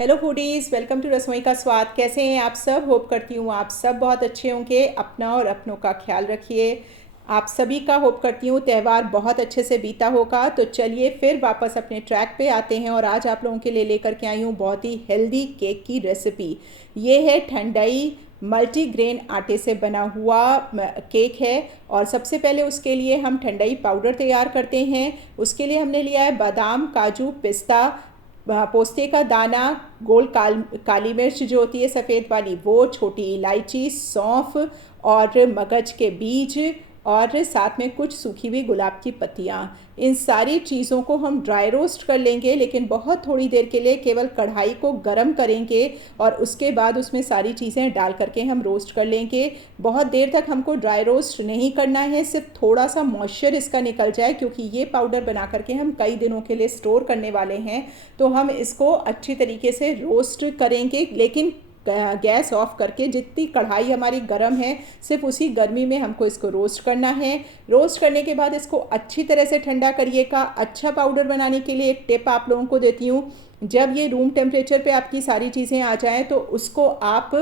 Hello foodies, welcome to रसोई का स्वाद। कैसे हैं आप सब? होप करती हूँ आप सब बहुत अच्छे होंगे। अपना और अपनों का ख्याल रखिए। आप सभी का होप करती हूँ त्यौहार बहुत अच्छे से बीता होगा। तो चलिए फिर वापस अपने ट्रैक पे आते हैं और आज आप लोगों के लिए लेकर के आई हूँ बहुत ही हेल्दी केक की रेसिपी। ये है ठंडाई मल्टीग्रेन आटे से बना हुआ केक है। और सबसे पहले उसके लिए हम ठंडाई पाउडर तैयार करते हैं। उसके लिए हमने लिया है बादाम, काजू, पिस्ता, पोस्ते का दाना, काली मिर्च जो होती है सफ़ेद वाली वो, छोटी इलायची, सौंफ और मगज के बीज और साथ में कुछ सूखी हुई गुलाब की पत्तियाँ। इन सारी चीज़ों को हम ड्राई रोस्ट कर लेंगे, लेकिन बहुत थोड़ी देर के लिए केवल कढ़ाई को गरम करेंगे और उसके बाद उसमें सारी चीज़ें डाल करके हम रोस्ट कर लेंगे। बहुत देर तक हमको ड्राई रोस्ट नहीं करना है, सिर्फ थोड़ा सा मॉइस्चर इसका निकल जाए, क्योंकि ये पाउडर बना करके हम कई दिनों के लिए स्टोर करने वाले हैं। तो हम इसको अच्छी तरीके से रोस्ट करेंगे, लेकिन गैस ऑफ करके। जितनी कढ़ाई हमारी गर्म है सिर्फ उसी गर्मी में हमको इसको रोस्ट करना है। रोस्ट करने के बाद इसको अच्छी तरह से ठंडा करिएगा। अच्छा पाउडर बनाने के लिए एक टिप आप लोगों को देती हूँ, जब ये रूम टेम्परेचर पे आपकी सारी चीज़ें आ जाएं तो उसको आप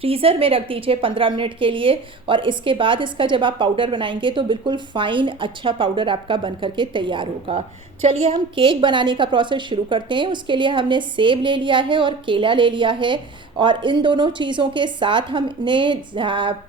फ्रीज़र में रख दीजिए 15 मिनट के लिए। और इसके बाद इसका जब आप पाउडर बनाएंगे तो बिल्कुल फ़ाइन अच्छा पाउडर आपका बन करके तैयार होगा। चलिए हम केक बनाने का प्रोसेस शुरू करते हैं। उसके लिए हमने सेब ले लिया है और केला ले लिया है, और इन दोनों चीज़ों के साथ हमने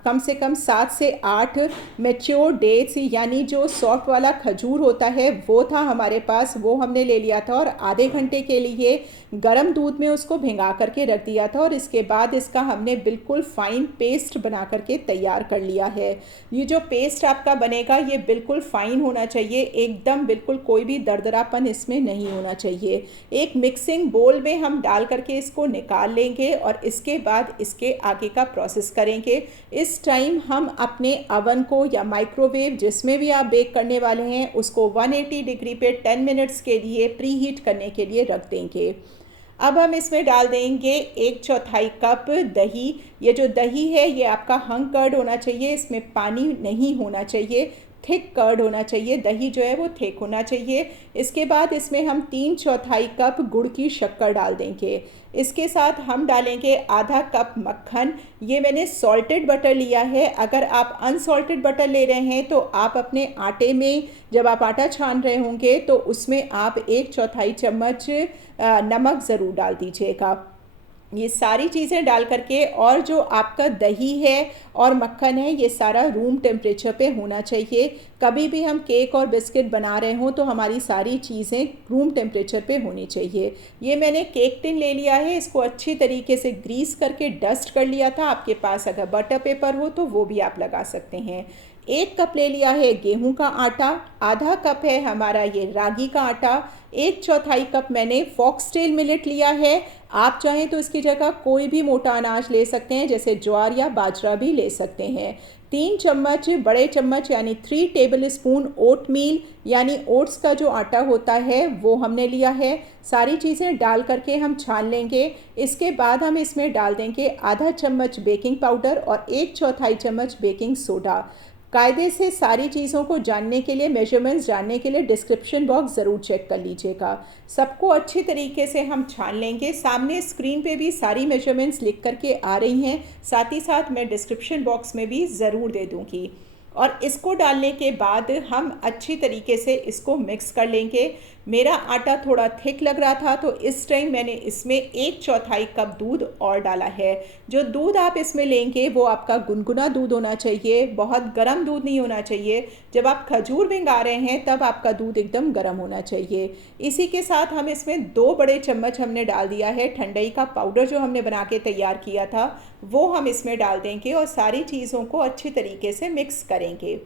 कम से कम 7 से 8 मैच्योर डेट्स, यानी जो सॉफ्ट वाला खजूर होता है वो था हमारे पास, वो हमने ले लिया था और आधे घंटे के लिए गर्म दूध में उसको भिंगा करके रख दिया था। और इसके बाद इसका हमने बिल्कुल फ़ाइन पेस्ट बना करके तैयार कर लिया है। ये जो पेस्ट आपका बनेगा ये बिल्कुल फ़ाइन होना चाहिए, एकदम बिल्कुल कोई भी दरदरापन इसमें नहीं होना चाहिए। एक मिक्सिंग बोल में हम डाल करके इसको निकाल लेंगे और इसके बाद इसके आगे का प्रोसेस करेंगे। इस टाइम हम अपने अवन को या माइक्रोवेव जिसमें भी आप बेक करने वाले हैं उसको 180 डिग्री पे 10 मिनट्स के लिए प्री हीट करने के लिए रख देंगे। अब हम इसमें डाल देंगे 1/4 कप दही। ये जो दही है ये आपका हंग कर्ड होना चाहिए, इसमें पानी नहीं होना चाहिए, थिक कर्ड होना चाहिए। दही जो है वो थिक होना चाहिए। इसके बाद इसमें हम 3/4 कप गुड़ की शक्कर डाल देंगे। इसके साथ हम डालेंगे आधा कप मक्खन। ये मैंने सॉल्टेड बटर लिया है। अगर आप अनसॉल्टेड बटर ले रहे हैं तो आप अपने आटे में जब आप आटा छान रहे होंगे तो उसमें आप 1/4 चम्मच नमक ज़रूर डाल दीजिएगा। ये सारी चीज़ें डाल करके, और जो आपका दही है और मक्खन है ये सारा रूम टेम्परेचर पे होना चाहिए। कभी भी हम केक और बिस्किट बना रहे हों तो हमारी सारी चीज़ें रूम टेम्परेचर पे होनी चाहिए। ये मैंने केक टिन ले लिया है, इसको अच्छी तरीके से ग्रीस करके डस्ट कर लिया था। आपके पास अगर बटर पेपर हो तो वो भी आप लगा सकते हैं। 1 कप ले लिया है गेहूं का आटा, आधा कप है हमारा ये रागी का आटा, 1/4 कप मैंने फॉक्सटेल मिलेट लिया है। आप चाहें तो इसकी जगह कोई भी मोटा अनाज ले सकते हैं, जैसे ज्वार या बाजरा भी ले सकते हैं। 3 बड़े चम्मच यानी 3 टेबल स्पून ओट मील यानी ओट्स का जो आटा होता है वो हमने लिया है। सारी चीज़ें डाल करके हम छान लेंगे। इसके बाद हम इसमें डाल देंगे आधा चम्मच बेकिंग पाउडर और 1/4 चम्मच बेकिंग सोडा। कायदे से सारी चीज़ों को जानने के लिए, मेजरमेंट्स जानने के लिए डिस्क्रिप्शन बॉक्स ज़रूर चेक कर लीजिएगा। सबको अच्छी तरीके से हम छान लेंगे। सामने स्क्रीन पे भी सारी मेजरमेंट्स लिख करके आ रही हैं, साथ ही साथ मैं डिस्क्रिप्शन बॉक्स में भी ज़रूर दे दूँगी। और इसको डालने के बाद हम अच्छी तरीके से इसको मिक्स कर लेंगे। मेरा आटा थोड़ा थिक लग रहा था तो इस टाइम मैंने इसमें 1/4 कप दूध और डाला है। जो दूध आप इसमें लेंगे वो आपका गुनगुना दूध होना चाहिए, बहुत गर्म दूध नहीं होना चाहिए। जब आप खजूर भिंगा रहे हैं तब आपका दूध एकदम गर्म होना चाहिए। इसी के साथ हम इसमें 2 बड़े चम्मच हमने डाल दिया है ठंडाई का पाउडर, जो हमने बना के तैयार किया था वो हम इसमें डाल देंगे और सारी चीज़ों को अच्छी तरीके से मिक्स करेंगे।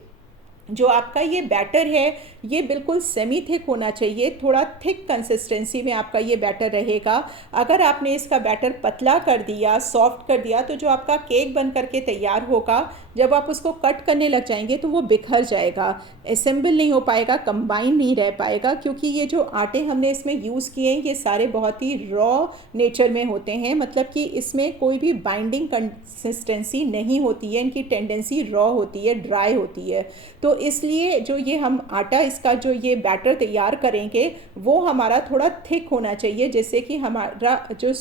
जो आपका ये बैटर है ये बिल्कुल सेमी थिक होना चाहिए, थोड़ा थिक कंसिस्टेंसी में आपका ये बैटर रहेगा। अगर आपने इसका बैटर पतला कर दिया, सॉफ्ट कर दिया, तो जो आपका केक बन करके तैयार होगा जब आप उसको कट करने लग जाएंगे तो वो बिखर जाएगा, असेंबल नहीं हो पाएगा, कंबाइन नहीं रह पाएगा। क्योंकि ये जो आटे हमने इसमें यूज़ किए हैं ये सारे बहुत ही रॉ नेचर में होते हैं, मतलब कि इसमें कोई भी बाइंडिंग कंसिस्टेंसी नहीं होती है, इनकी टेंडेंसी रॉ होती है, ड्राई होती है। तो इसलिए जो ये हम आटा इसका जो ये बैटर तैयार करेंगे वो हमारा थोड़ा थिक होना चाहिए, जिससे कि हमारा जो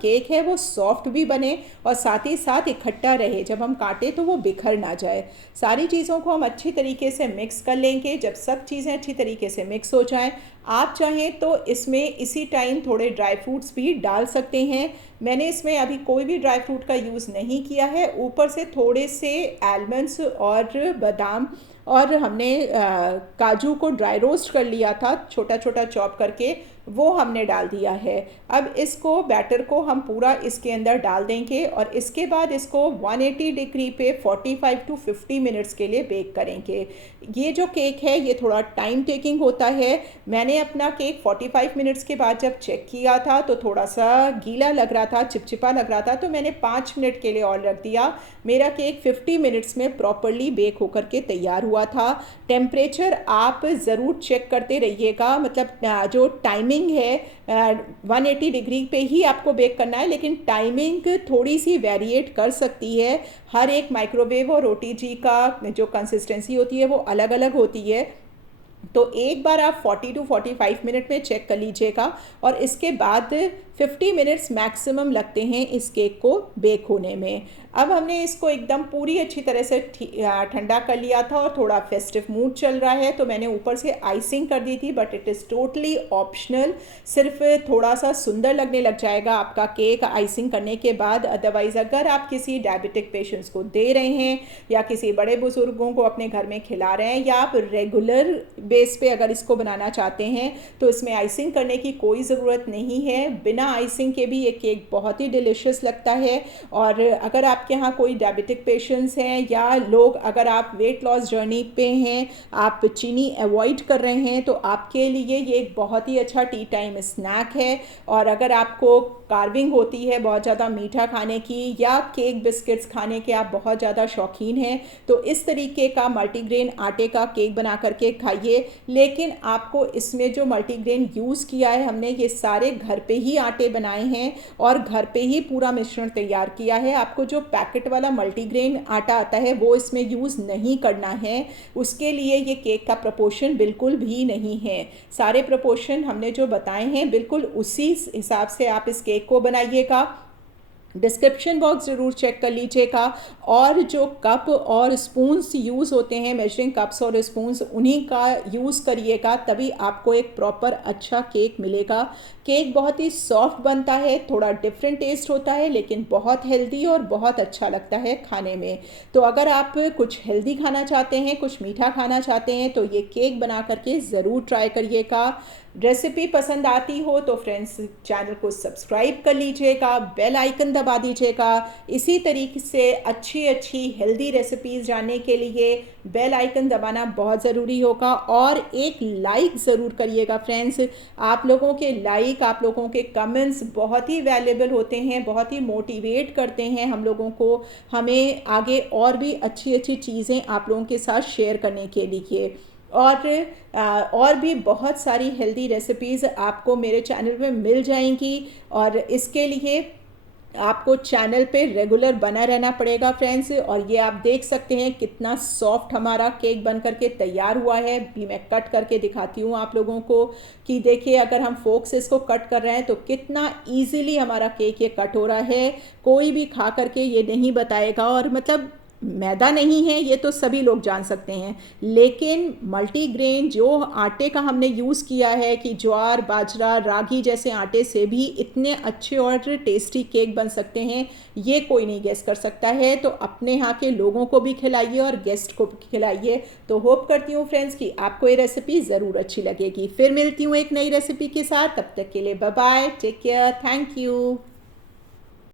केक है वो सॉफ्ट भी बने और साथ ही साथ इकट्ठा रहे, जब हम काटें तो वो बिखर ना जाए। सारी चीज़ों को हम अच्छी तरीके से मिक्स कर लेंगे। जब सब चीज़ें अच्छी तरीके से मिक्स हो जाएं, आप चाहें तो इसमें इसी टाइम थोड़े ड्राई फ्रूट्स भी डाल सकते हैं। मैंने इसमें अभी कोई भी ड्राई फ्रूट का यूज़ नहीं किया है। ऊपर से थोड़े से आलमंड्स और बादाम और हमने काजू को ड्राई रोस्ट कर लिया था छोटा छोटा चॉप करके, वो हमने डाल दिया है। अब इसको बैटर को हम पूरा इसके अंदर डाल देंगे और इसके बाद इसको 180 डिग्री पे 45 टू 50 मिनट्स के लिए बेक करेंगे। ये जो केक है ये थोड़ा टाइम टेकिंग होता है। मैंने अपना केक 45 मिनट्स के बाद जब चेक किया था तो थोड़ा सा गीला लग रहा था, चिपचिपा लग रहा था, तो मैंने 5 मिनट के लिए और रख दिया। मेरा केक 50 मिनट्स में प्रॉपरली बेक होकर के तैयार हुआ था। टेम्परेचर आप ज़रूर चेक करते रहिएगा, मतलब जो टाइमिंग है 180 डिग्री पे ही आपको बेक करना है, लेकिन टाइमिंग थोड़ी सी वेरिएट कर सकती है। हर एक माइक्रोवेव और ओटीजी का जो कंसिस्टेंसी होती है वो अलग अलग होती है। तो एक बार आप 40 टू 45 मिनट में चेक कर लीजिएगा और इसके बाद 50 मिनट्स मैक्सिमम लगते हैं इस केक को बेक होने में। अब हमने इसको एकदम पूरी अच्छी तरह से ठंडा कर लिया था और थोड़ा फेस्टिव मूड चल रहा है, तो मैंने ऊपर से आइसिंग कर दी थी, but it is totally optional. सिर्फ थोड़ा सा सुंदर लगने लग जाएगा आपका केक आइसिंग करने के बाद। अदरवाइज़ अगर आप किसी डायबिटिक पेशेंट्स को दे रहे हैं या किसी बड़े बुजुर्गों को अपने घर में खिला रहे हैं या आप रेगुलर बेस पे अगर इसको बनाना चाहते हैं तो इसमें आइसिंग करने की कोई ज़रूरत नहीं है। बिना आइसिंग के भी ये केक बहुत ही डिलीशियस लगता है। और अगर आपके यहाँ कोई डायबिटिक पेशेंट्स हैं या लोग, अगर आप वेट लॉस जर्नी पे हैं, आप चीनी अवॉइड कर रहे हैं, तो आपके लिए ये एक बहुत ही अच्छा टी टाइम स्नैक है। और अगर आपको कार्विंग होती है बहुत ज़्यादा मीठा खाने की या केक बिस्किट्स खाने के आप बहुत ज़्यादा शौकीन हैं, तो इस तरीके का मल्टीग्रेन आटे का केक बना करके खाइए। लेकिन आपको इसमें जो मल्टीग्रेन यूज़ किया है, हमने ये सारे घर पे ही आटे बनाए हैं और घर पे ही पूरा मिश्रण तैयार किया है। आपको जो पैकेट वाला मल्टीग्रेन आटा आता है वो इसमें यूज़ नहीं करना है, उसके लिए ये केक का प्रपोर्शन बिल्कुल भी नहीं है। सारे प्रपोर्शन हमने जो बताए हैं बिल्कुल उसी हिसाब से आप इस केक को बनाइएगा। डिस्क्रिप्शन बॉक्स ज़रूर चेक कर लीजिएगा। और जो कप और स्पून्स यूज़ होते हैं, मेजरिंग कप्स और स्पून्स, उन्हीं का यूज़ करिएगा, तभी आपको एक प्रॉपर अच्छा केक मिलेगा। केक बहुत ही सॉफ्ट बनता है, थोड़ा डिफरेंट टेस्ट होता है, लेकिन बहुत हेल्दी और बहुत अच्छा लगता है खाने में। तो अगर आप कुछ हेल्दी खाना चाहते हैं, कुछ मीठा खाना चाहते हैं, तो ये केक बना करके ज़रूर ट्राई करिएगा। रेसिपी पसंद आती हो तो फ्रेंड्स चैनल को सब्सक्राइब कर लीजिएगा, बेल आइकन दबा दीजिएगा। इसी तरीके से अच्छी अच्छी हेल्दी रेसिपीज़ जानने के लिए बेल आइकन दबाना बहुत ज़रूरी होगा। और एक लाइक ज़रूर करिएगा फ्रेंड्स। आप लोगों के लाइक, आप लोगों के कमेंट्स बहुत ही वैल्यूएबल होते हैं, बहुत ही मोटिवेट करते हैं हम लोगों को, हमें आगे और भी अच्छी अच्छी चीज़ें आप लोगों के साथ शेयर करने के लिए। और भी बहुत सारी हेल्दी रेसिपीज़ आपको मेरे चैनल में मिल जाएंगी। और इसके लिए आपको चैनल पे रेगुलर बना रहना पड़ेगा फ्रेंड्स। और ये आप देख सकते हैं कितना सॉफ्ट हमारा केक बन करके तैयार हुआ है। भी मैं कट करके दिखाती हूँ आप लोगों को कि देखिए, अगर हम फोक से इसको कट कर रहे हैं तो कितना इजीली हमारा केक ये कट हो रहा है। कोई भी खा करके ये नहीं बताएगा। और मतलब मैदा नहीं है ये तो सभी लोग जान सकते हैं, लेकिन मल्टीग्रेन जो आटे का हमने यूज़ किया है कि ज्वार, बाजरा, रागी जैसे आटे से भी इतने अच्छे और टेस्टी केक बन सकते हैं, ये कोई नहीं गेस कर सकता है। तो अपने यहाँ के लोगों को भी खिलाइए और गेस्ट को भी खिलाइए। तो होप करती हूँ फ्रेंड्स कि आपको ये रेसिपी ज़रूर अच्छी लगेगी। फिर मिलती हूँ एक नई रेसिपी के साथ, तब तक के लिए bye bye, take care, thank you.